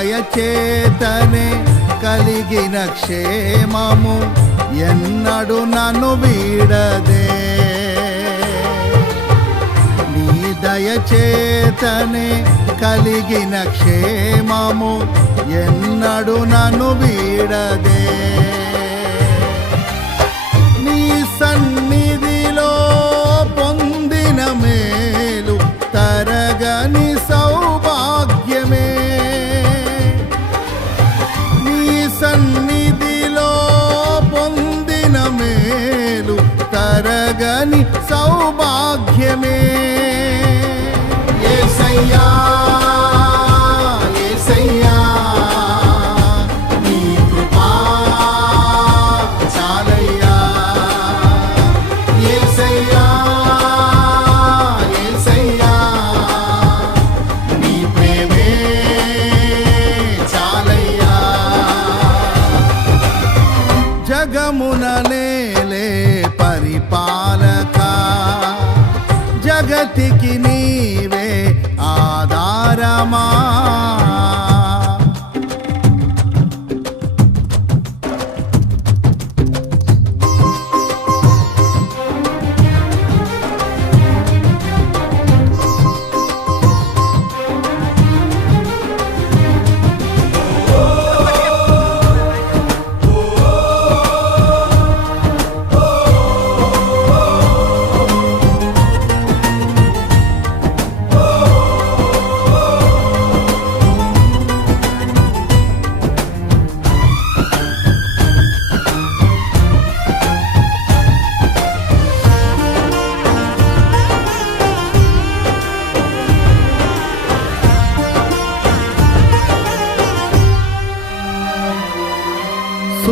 దయచేతనే కలిగిన క్షేమము ఎన్నడు నన్ను వీడదే. నీ దయచేతనే కలిగిన క్షేమము ఎన్నడు నన్ను వీడదే. నీ సన్నిధిలో పొందిన మేలు తరగని సౌభాగ్యమే. నీ సన్నిధిలో పొందిన మేలు తరగని సౌభాగ్యమే. యేసయ్యా యేసయ్యా నీ కృపా చాలయ్యా. యేసయ్యా యేసయ్యా నీ ప్రేమే చాలయ్యా. జగమున నేలే పరిపాలక జగతికి నీవే ఆధారమా.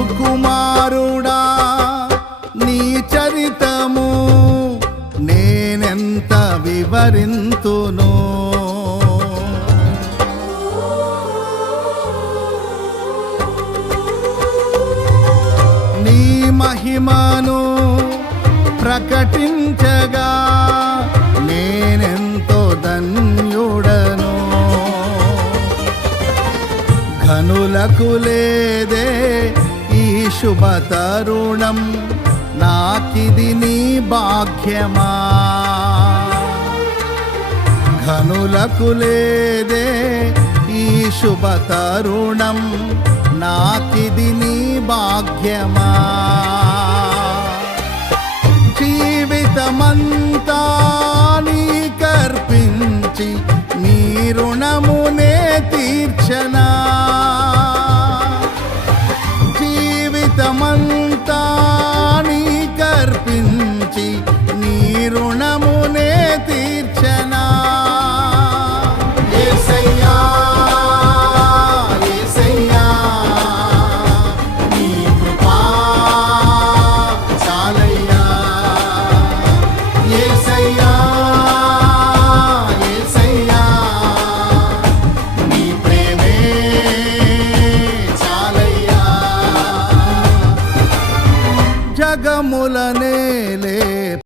సుకుమారుడా నీ చరితము నేనెంత వివరింతును. నీ మహిమను ప్రకటించగా నేనెంతో ధన్యుడను. ఘనులకు లేదే ఈ శుభ తరుణం, నాకిది నీ భాగ్యమా. ఘనులకు లేదే ఈ శుభ తరుణం, నాకిది నీ భాగ్యమా. జీవితమంతా